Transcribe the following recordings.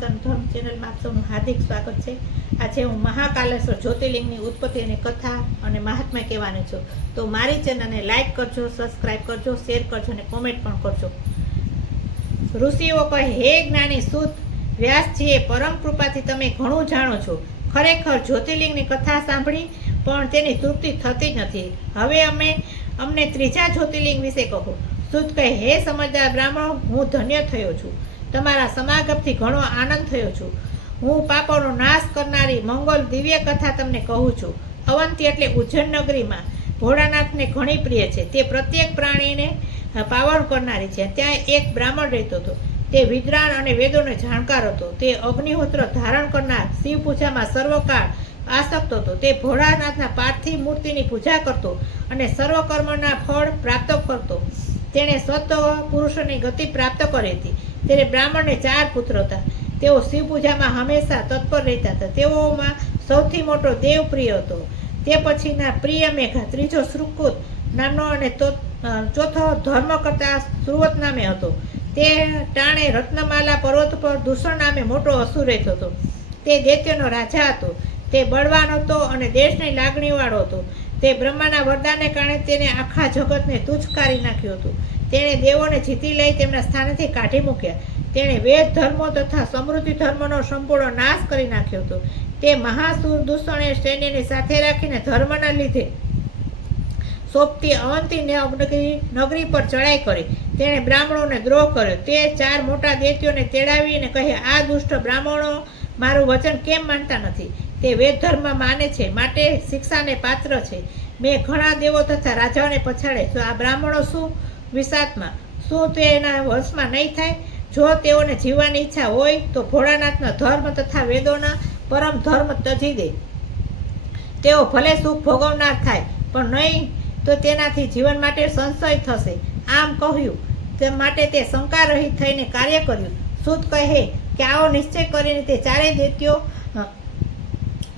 સનાતન ધર્મ ચેનલમાં આપ હાર્દિક સ્વાગત છે. આજે હું મહાકાલેશ્વર જ્યોતિર્લિંગની ઉત્પત્તિ અને કથા અને મહાત્મા કહેવાની છું. તો મારી ચેનલને લાઈક કરજો સબસ્ક્રાઈબ કરજો, શેર કરજો અને કોમેન્ટ પણ કરજો. ઋષિઓ કહે, હે જ્ઞાની સુત, વ્યાસજીએ પરમ કૃપાથી તમે ઘણું જાણો છો. ખરેખર જ્યોતિર્લિંગની કથા સાંભળી, પણ તેની તૃપ્તિ થતી જ નથી. હવે અમે, અમને ત્રીજા જ્યોતિર્લિંગ વિશે કહો. સુત કહે, હે સમજદાર બ્રાહ્મણ, હું ધન્ય થયો છું. તમારા સમાગમથી ઘણો આનંદ થયો છું. હું પાપોનો નાશ કરનારી મંગલ દિવ્ય કથા તમને કહું છું. અવંતી એટલે ઉજ્જૈન નગરીમાં. ભોળાનાથને ઘણી પ્રિય છે. તે પ્રત્યેક પ્રાણીને પાવન કરનારી છે. ત્યાં એક બ્રાહ્મણ રહેતો હતો. તે વિદ્રાણ અને વેદોનો જાણકાર હતો. તે અગ્નિહોત્ર ધારણ કરનાર શિવ પૂજામાં સર્વકાળ આસક્ત હતો. તે ભોળાનાથના પાર્થિવ મૂર્તિની પૂજા કરતો અને સર્વકર્મના ફળ પ્રાપ્ત કરતો. તેણે સ્વત પુરુષોની ગતિ પ્રાપ્ત કરી હતી. ત્યારે બ્રાહ્મણને ચાર પુત્ર હતા. તેઓ શિવ પૂજામાં હંમેશા તત્પર રહેતા હતા. તેઓમાં સૌથી મોટો દેવપ્રિય હતો. તે પછીના પ્રિય મેઘા, ત્રીજો શ્રુકૃત નામનો અને ચોથો ધર્મ કરતા સુરત નામે હતો. તે ટાણે રત્નમાલા, પર્વત પર દૂષણ નામે મોટો અસુર રહેતો હતો. તે દૈત્યનો રાજા હતો. તે બળવાન હતો અને દેશની લાગણીવાળો હતો. તે બ્રહ્માના વરદાનને કારણે તેને આખા જગતને તુચ્છકારી નાખ્યું હતું. તેણે દેવોને જીતી લઈ તેમના સ્થાનેથી કાઢી મૂક્યા. તેણે વેદ ધર્મો તથા સમૃદ્ધિ ધર્મનો સંપૂર્ણ નાશ કરી નાખ્યો હતો. તે મહાસુર દૂષણે શ્રેણીની સાથે રાખીને ધર્મના લીધે સોંપતી અવંતી નગરી નગરી પર ચડાઈ કરી. તેણે બ્રાહ્મણોને દ્રોહ કર્યો. તે ચાર મોટા દેતીઓને તેડાવીને કહે, આ દુષ્ટ બ્રાહ્મણો મારું વચન કેમ માનતા નથી? તે વેદ ધર્મ માને છે, માટે શિક્ષાને પાત્ર છે. મેં ઘણા દેવો તથા રાજાઓને પછાડે, તો આ બ્રાહ્મણો શું વિસાતમાં શું તેના વંશમાં નહીં થાય? જો તેઓને જીવવાની ઈચ્છા હોય, તો ભોળાનાથના ધર્મ તથા વેદોના પરમ ધર્મ તજી દે. તેઓ ભલે સુખ ભોગવનાર થાય, પણ નહીં, તો તેનાથી જીવન માટે સંશય થશે. આમ કહ્યું, તે માટે તે શંકા રહિત થઈને કાર્ય કર્યું. સુદ કહે કે આવો નિશ્ચય કરીને તે ચારેય દૈત્યો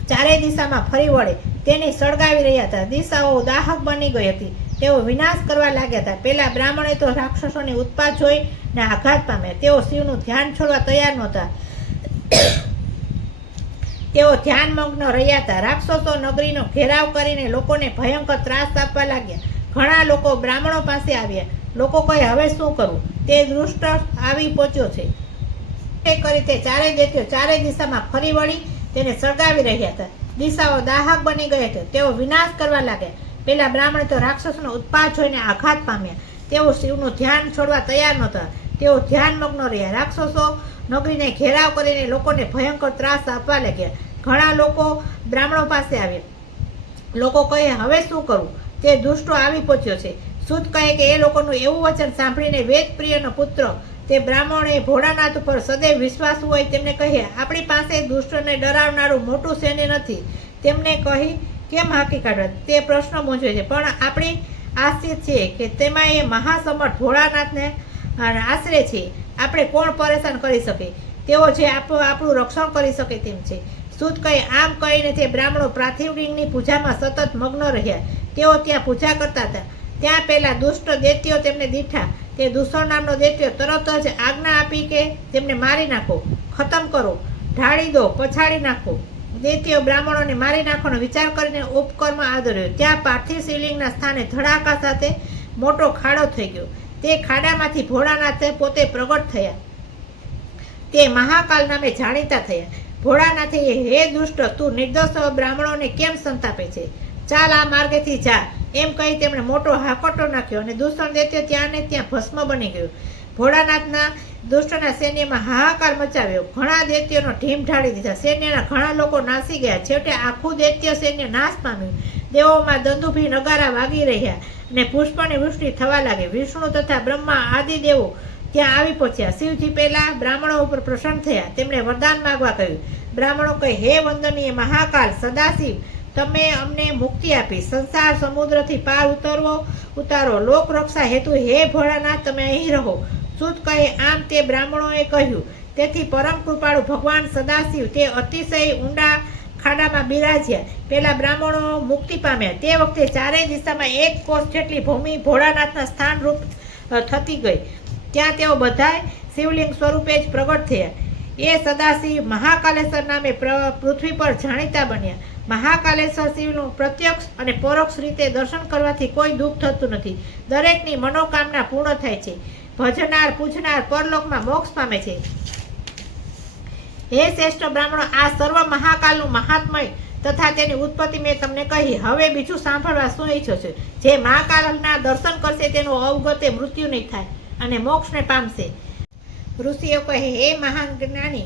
ચારેય દિશામાં ફરી વળે. તેને સળગાવી રહ્યા હતા. દિશાઓ દાહક બની ગઈ હતી. તેઓ વિનાશ કરવા લાગ્યા હતા. પહેલા બ્રાહ્મણે તો રાક્ષસોની ઉત્પાદ જોઈ ને આઘાત પામ્યા. તેઓ શિવનું ધ્યાન છોડવા તૈયાર નહોતા. તેઓ ધ્યાનમગ્ન રહ્યા હતા. રાક્ષસો નગરીનો ઘેરાવ કરીને લોકોને ભયંકર ત્રાસ આપવા લાગ્યા. ઘણા લોકો બ્રાહ્મણો પાસે આવ્યા. લોકો કહે, હવે શું કરવું તે દૃષ્ટ આવી પહોંચ્યો છે. કરી તે ચારેય દેખ્યો. ચારેય દિશામાં ફરી વળી તેને સળગાવી રહ્યા હતા. દિશાઓ દાહક બની ગયા હતા. તેઓ વિનાશ કરવા લાગ્યા. પેલા બ્રાહ્મણે તો રાક્ષસનો ઉત્પાદ જોઈને આઘાત પામ્યા. તેઓ શિવનું ધ્યાન છોડવા તૈયાર નહોતા. તેઓ ધ્યાનમગ્ન રહ્યા. રાક્ષસો નગરીને ઘેરાવ કરીને લોકોને ભયંકર ત્રાસ આપવા લાગ્યા. ઘણા લોકો બ્રાહ્મણો પાસે આવ્યા. લોકો કહે, હવે શું કરવું તે દુષ્ટો આવી પહોંચ્યો છે. સુદ કહે કે, એ લોકોનું એવું વચન સાંભળીને વેદ પ્રિયનો પુત્ર તે બ્રાહ્મણે ભોળાનાથ ઉપર સદૈવ વિશ્વાસ હોય તેમને કહ્યા આપણી પાસે દુષ્ટને ડરાવનારું મોટું સૈન્ય નથી. તેમને કહી, કેમ હાકી કાઢવા તે પ્રશ્ન મૂંઝવે છે. પણ આપણી આશિત છે કે તેમાં એ મહાસમર્થ ભોળાનાથને આશરે છે. આપણે કોણ પરેશાન કરી શકે? તેઓ જે આપણું આપણું રક્ષણ કરી શકે તેમ છે. સુદ કહે, આમ કહીને તે બ્રાહ્મણો પ્રાથિવલિંગની પૂજામાં સતત મગ્ન રહ્યા, તેઓ ત્યાં પૂજા કરતા હતા. ત્યાં પહેલાં દુષ્ટ દેતીઓ તેમને દીઠા તે દૂષણ નામનો દૈત્યો તરત જ આજ્ઞા આપી કે તેમને મારી નાખો, ખતમ કરો, ઢાળી દો, પછાડી નાખો. દૈત્યો બ્રાહ્મણોને મારી નાખવાનો વિચાર કરીને ઉપકર્મ આદર્યો. ત્યાં પાર્થિવ શિવલિંગના સ્થાને ધડાકા સાથે મોટો ખાડો થઈ ગયો. તે ખાડામાંથી ભોળાનાથે પોતે પ્રગટ થયા. તે મહાકાલ નામે જાણીતા થયા. ભોળાનાથે હે દુષ્ટ, તું નિર્દોષ બ્રાહ્મણોને કેમ સંતાપે છે? ચાલ આ માર્ગેથી જા. એમ કહી તેમણે મોટો હાકટો નાખ્યો અને દૂષણ દૈત્ય ત્યાં ને ત્યાં ભસ્મ બની ગયું. ભોળાનાથના દુષ્ટના સૈન્યમાં હાહાકાર મચાવ્યો. ઘણા દૈત્યોનો ઢીમ ઢાળી દીધા. સૈન્યના ઘણા લોકો નાસી ગયા. છેવટે આખું દૈત્ય સૈન્ય નાશ પામ્યું. દેવોમાં દંદુભી નગારા વાગી રહ્યા અને પુષ્પની વૃષ્ટિ થવા લાગી. વિષ્ણુ તથા બ્રહ્મા આદિ દેવો ત્યાં આવી પહોંચ્યા. શિવજી પહેલા બ્રાહ્મણો ઉપર પ્રસન્ન થયા. તેમણે વરદાન માગવા કહ્યું. બ્રાહ્મણો કહે, હે વંદનીય મહાકાલ, સદાશિવ તમે અમને મુક્તિ આપી. સંસાર સમુદ્રથી પાર ઉતરવો, ઉતારો. લોક રક્ષા હેતુ હે ભોળાનાથ, તમે અહીં રહો. સુત કહે, આમ તે બ્રાહ્મણોએ કહ્યું. તેથી પરમ કૃપાળુ ભગવાન સદાશિવ તે અતિશય ઊંડા ખાડામાં બિરાજ્યા. પેલા બ્રાહ્મણો મુક્તિ પામ્યા. તે વખતે ચારેય દિશામાં એક કોષ જેટલી ભૂમિ ભોળાનાથના સ્થાન રૂપ થતી ગઈ. ત્યાં તેઓ બધાય શિવલિંગ સ્વરૂપે જ પ્રગટ થયા. એ સદાશિવ મહાકાલેશ્વર નામે પૃથ્વી પર જાણીતા બન્યા. મહાકાલેશ્વર શિવનું પ્રત્યક્ષ અને પરોક્ષ રીતે દર્શન કરવાથી કોઈ દુઃખ થતું નથી. દરેકની મનોકામના પૂર્ણ થાય છે. ભજનાર, પૂજનાર પરલોકમાં મોક્ષ પામે છે. હે શ્રેષ્ઠ બ્રાહ્મણો, આ સર્વ મહાકાલનું મહાત્મય તથા તેની ઉત્પત્તિ મેં તમને કહી. હવે બીજું સાંભળવા શું ઈચ્છો છો? જે મહાકાલના દર્શન કરશે તેનું અવગતે મૃત્યુ નહીં થાય અને મોક્ષને પામશે. ઋષિઓ કહે, હે મહાન જ્ઞાની,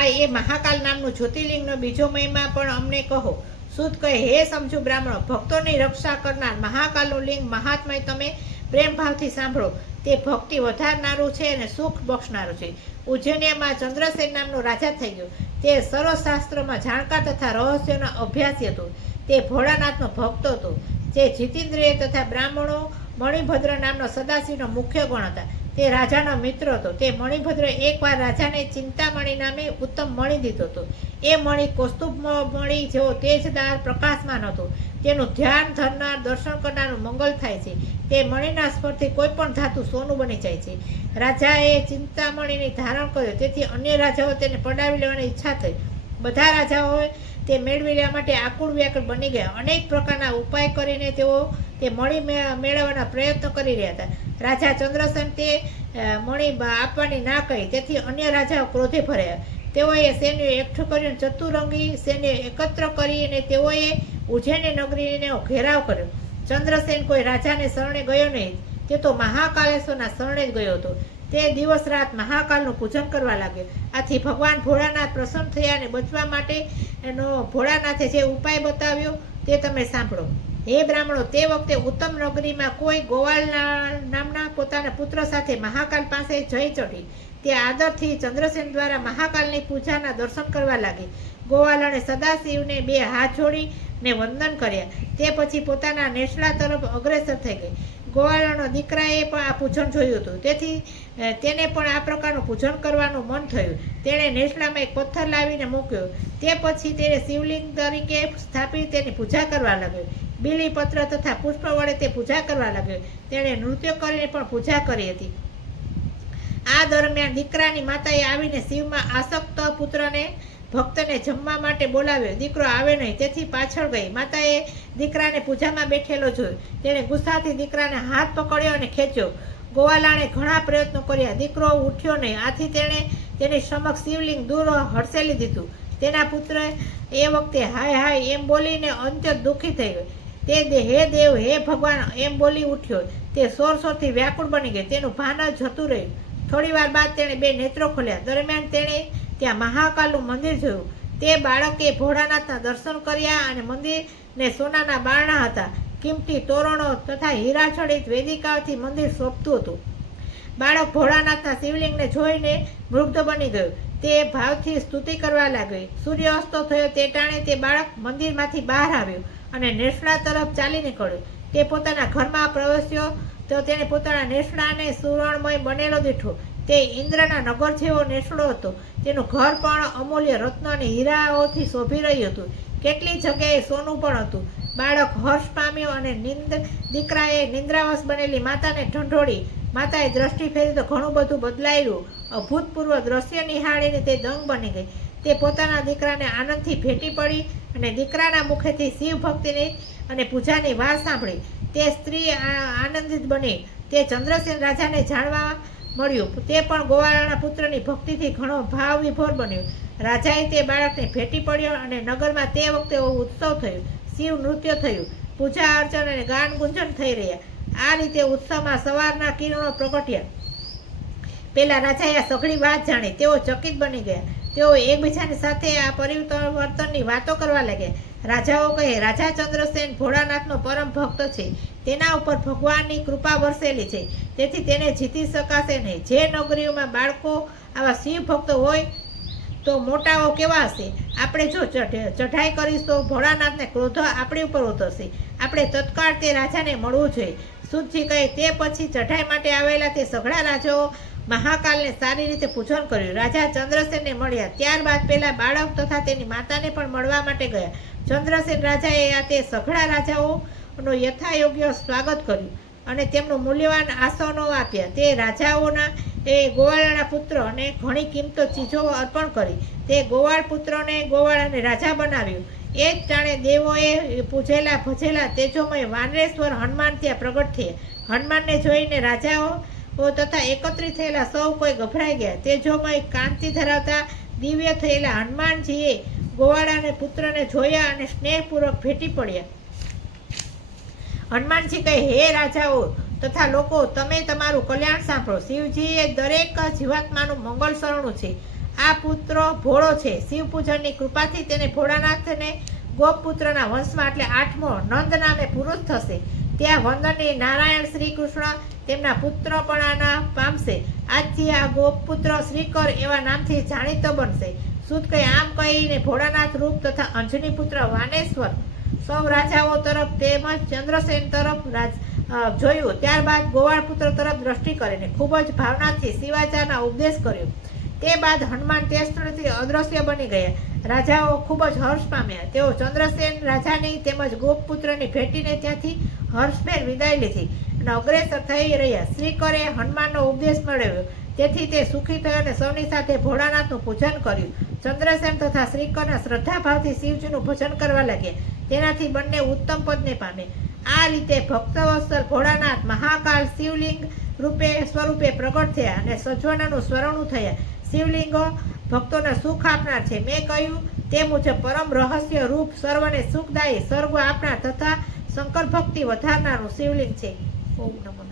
આ એ મહાકાલ નામનું જ્યોતિર્લિંગનો બીજો મહિમા પણ અમને કહો. સુદ કહે, હે સમજુ બ્રાહ્મણો, ભક્તોની રક્ષા કરનાર મહાકાલનું લિંગ મહાત્મય તમે પ્રેમભાવથી સાંભળો. તે ભક્તિ વધારનારું છે અને સુખ બક્ષનારું છે. ઉજ્જૈનિયામાં ચંદ્રસેન નામનો રાજા થઈ ગયો. તે સર્વશાસ્ત્રમાં જાણકાર તથા રહસ્યોનો અભ્યાસી હતો. તે ભોળાનાથનો ભક્ત હતો. જે જીતેન્દ્રિય તથા બ્રાહ્મણો મણિભદ્ર નામનો સદાશિવનો મુખ્ય ગણ હતા. તે રાજાનો મિત્ર હતો. તે મણિભદ્ર એકવાર રાજાને ચિંતામણી નામે ઉત્તમ મણી દીધો હતો. એ મણી કૌસ્તુભ મણી જેવો તેજદાર પ્રકાશમાન હતો. તેનું ધ્યાન ધરનાર, દર્શન કરનારનું મંગલ થાય છે. તે મણીના સ્પર્ધી કોઈ પણ ધાતુ સોનું બની જાય છે. રાજાએ ચિંતામણીને ધારણ કર્યો. તેથી અન્ય રાજાઓ તેને પડાવી લેવાની ઈચ્છા થઈ. બધા રાજાઓએ તે મેળવી લેવા માટે આકુળ વ્યાકુળ બની ગયા. અનેક પ્રકારના ઉપાય કરીને તેઓ તે મણી મે- મેળવવાના પ્રયત્નો કરી રહ્યા હતા. રાજા ચંદ્રસેન તે મણી આપવાની ના કહી. તેથી અન્ય રાજાઓ ક્રોધે ભરાયા. તેઓએ સૈન્ય એકઠું કરીને ચતુરંગી સૈન્ય એકત્ર કરીને તેઓએ ઉજ્જૈની નગરીને ઘેરાવ કર્યો. ચંદ્રસેન કોઈ રાજાને શરણે ગયો નહીં. તે તો મહાકાલેશ્વરના શરણે જ ગયો હતો. તે દિવસ રાત મહાકાલનું પૂજન કરવા લાગ્યો. આથી ભગવાન ભોળાનાથ પ્રસન્ન થયા અને બચવા માટે એનો ભોળાનાથે જે ઉપાય બતાવ્યો તે તમે સાંભળો. હે બ્રાહ્મણો, તે વખતે ઉત્તમ નગરીમાં કોઈ ગોવાલ નામના પોતાના પુત્ર સાથે મહાકાલ પાસે જઈ ચઢી. તે આદરથી ચંદ્રસેન દ્વારા મહાકાલની પૂજાના દર્શન કરવા લાગી. ગોવાલણે સદાશિવને બે હાથ જોડી ને વંદન કર્યા. તે પછી પોતાના નેસડા તરફ અગ્રેસર થઈ ગઈ. ગોવાળાનો દીકરાએ પણ આ પૂજન જોયું હતું. તેથી તેને પણ આ પ્રકારનું પૂજન કરવાનું મન થયું. તેણે નેસડામાં એક પથ્થર લાવીને મૂક્યો. તે પછી તેણે શિવલિંગ તરીકે સ્થાપી તેની પૂજા કરવા લાગ્યો. બીલીપત્ર તથા પુષ્પ વડે તે પૂજા કરવા લાગ્યો. તેણે નૃત્ય કરીને પણ પૂજા કરી હતી. આ દરમિયાન દીકરાની માતાએ આવીને શિવમાં આસક્ત પુત્રને, ભક્તને જમવા માટે બોલાવ્યો. દીકરો આવે નહીં, તેથી પાછળ ગઈ. માતાએ દીકરાને પૂજામાં બેઠેલો જોયો. તેણે ગુસ્સાથી દીકરાને હાથ પકડ્યો અને ખેંચ્યો. ગોવાલાણે ઘણા પ્રયત્નો કર્યા. દીકરો ઉઠ્યો નહીં. આથી તેણે તેની સમક્ષ શિવલિંગ દૂર હડસેલી દીધું. તેના પુત્ર એ વખતે હાય હાય એમ બોલીને અંત્ય દુઃખી થઈ ગયો. તે હે દેવ, હે ભગવાન, એમ બોલી ઉઠ્યો. તે સોર સોરથી વ્યાકુળ બની ગઈ તેનું ભાન જતું રહ્યું. થોડી વાર બાદ તેણે બે નેત્રો ખોલ્યા. દરમિયાન તેણે ત્યાં મહાકાલનું મંદિર જોયું. તે બાળકે ભોળાનાથના દર્શન કર્યા અને મંદિરને સોનાના બારણા હતા. કિંમતી તોરણો તથા હીરા જડિત વેદિકાઓથી મંદિર શોભતું હતું. બાળક ભોળાનાથના શિવલિંગને જોઈને મૃગ્ધ બની ગયું. તે ભાવથી સ્તુતિ કરવા લાગ્યો. સૂર્યાસ્ત થયો તે ટાણે તે બાળક મંદિરમાંથી બહાર આવ્યો. અને નેસડા તરફ ચાલી નીકળ્યો. તે પોતાના ઘરમાં પ્રવેશ્યો, તો તેણે પોતાના નેસડાને સુવર્ણમય બનેલો દીઠો. તે ઇન્દ્રના નગર જેવો નેસડો હતો. તેનું ઘર પણ અમૂલ્ય રત્નો અને હીરાઓથી શોભી રહ્યું હતું. કેટલી જગ્યાએ સોનું પણ હતું. બાળક હર્ષ પામ્યો અને નિંદ, દીકરાએ નિંદ્રાવશ બનેલી માતાને ઢંઢોળી. માતાએ દ્રષ્ટિ ફેરી તો ઘણું બધું બદલાયું અભૂતપૂર્વ દ્રશ્ય નિહાળીને તે દંગ બની ગઈ. તે પોતાના દીકરાને આનંદથી ભેટી પડી અને દીકરાના મુખેથી શિવ ભક્તિની અને પૂજાની વાત સાંભળી. તે સ્ત્રી આનંદિત બની. તે ચંદ્રસેન રાજાને જાણવા મળ્યું. તે પણ ગોવાળાના પુત્રની ભક્તિથી ઘણો ભાવ વિભોર બન્યો. રાજાએ તે બાળકને ભેટી પડ્યો અને નગરમાં તે વખતે ઉત્સવ થયો. શિવ નૃત્ય થયું. પૂજા અર્ચન અને ગાન ગુંજન થઈ રહ્યા. આ રીતે ઉત્સવમાં સવારના કિરણો પ્રગટ્યા. પેલા રાજાએ આ સઘળી વાત જાણી. તેઓ ચકિત બની ગયા. તેઓ એકબીજાની સાથે આ પરિવર્તનની વાતો કરવા લાગે રાજાઓ કહે, રાજા ચંદ્રસેન ભોળાનાથનો પરમ ભક્ત છે. તેના ઉપર ભગવાનની કૃપા વરસેલી છે. તેથી તેને જીતી શકાશે નહીં. જે નગરીઓમાં બાળકો આવા શિવ ભક્ત હોય, તો મોટાઓ કેવા હશે? આપણે જો ચઢ- ચઢાઈ કરીશ, તો ભોળાનાથને ક્રોધ આપણી ઉપર ઉતરશે. આપણે તત્કાળ તે રાજાને મળવું જોઈએ. સુરજી કહે, તે પછી ચઢાઈ માટે આવેલા તે સઘળા રાજાઓ મહાકાલને સારી રીતે પૂજન કર્યું. રાજા ચંદ્રસેનને મળ્યા. ત્યારબાદ પેલા બાળક તથા તેની માતાને પણ મળવા માટે ગયા. ચંદ્રસેન રાજાએ આ તે સઘળા રાજાઓનો યથાયોગ્ય સ્વાગત કર્યું અને તેમનું મૂલ્યવાન આસનો આપ્યા. તે રાજાઓના, એ ગોવાળાના પુત્ર અને ઘણી કિંમતો ચીજો અર્પણ કરી. તે ગોવાળ પુત્રને ગોવાળાને રાજા બનાવ્યું. એ જ ટાણે દેવોએ પૂજેલા ભજેલા તેજોમય વાનરેશ્વર હનુમાન ત્યાં પ્રગટ થયા. હનુમાનને જોઈને રાજાઓ ઓ તથા એકત્રિત થયેલા સૌ કોઈ ગભરાઈ ગયા. તેજોમય કાંતિ ધરાવતા દિવ્ય થયેલા હનુમાનજીએ ગોવાળાને પુત્રને જોયા અને સ્નેહપૂર્વક ભેટી પડ્યા. હનુમાનજી કહે, હે રાજાઓ, તથા લોકો, તમે તમારું કલ્યાણ સાંભળો. શિવજી એ દરેક જીવાત્માનું મંગલ શરણું છે. આ પુત્ર ભોળો છે. શિવ પૂજનની કૃપાથી તેને ભોળાનાથને ગોપપુત્રના વંશમાં, એટલે આઠમો નંદ નામે પુરુષ થશે. ત્યાં વંદનની નારાયણ શ્રી કૃષ્ણ તેમના પુત્રપણાના પામશે. આજથી આ ગોપપુત્ર શ્રીકર એવા નામથી જાણીતો બનશે. સુત કહે આમ કહીને ભોળાનાથ રૂપ તથા અંજની પુત્ર વાનેશ્વર સૌ રાજાઓ તરફ તેમજ ચંદ્રસેન તરફ રાજ જોયું. ત્યારબાદ ગોવાળ પુત્ર તરફ દ્રષ્ટિ કરીને ખૂબ જ ભાવનાથી શિવાચાર્યના ઉપદેશ કર્યો. તે બાદ હનુમાન તે સ્થળથી અદ્રશ્ય બની ગયા. રાજાઓ ખૂબ જ હર્ષ પામ્યા. તેઓ ચંદ્રસેન રાજાની તેમજ ગોપપુત્રની ભેટીને ત્યાંથી હર્ષભેર વિદાય લીધી અને અગ્રેસર થઈ રહ્યા. શ્રીકરે હનુમાનનો ઉપદેશ મેળવ્યો. તેથી તે સુખી થયો અને સૌની સાથે ભોળાનાથનું પૂજન કર્યું. ચંદ્રસેન તથા શ્રીકરના શ્રદ્ધાભાવથી શિવજીનું ભજન કરવા લાગ્યા. તેનાથી બંને ઉત્તમ પદને પામે આ રીતે ભક્તવત્સલ ભોળાનાથ મહાકાલ શિવલિંગ રૂપે સ્વરૂપે પ્રગટ થયા અને સજ્વનનું સ્વરણું થયા. શિવલિંગો ભક્તોને સુખ આપનાર છે. મેં કહ્યું તે મુજબ પરમ રહસ્ય રૂપ સર્વને સુખદાયી સર્વ આપનાર તથા શંકર ભક્તિ વધારનારું શિવલિંગ છે. ઓમ નમો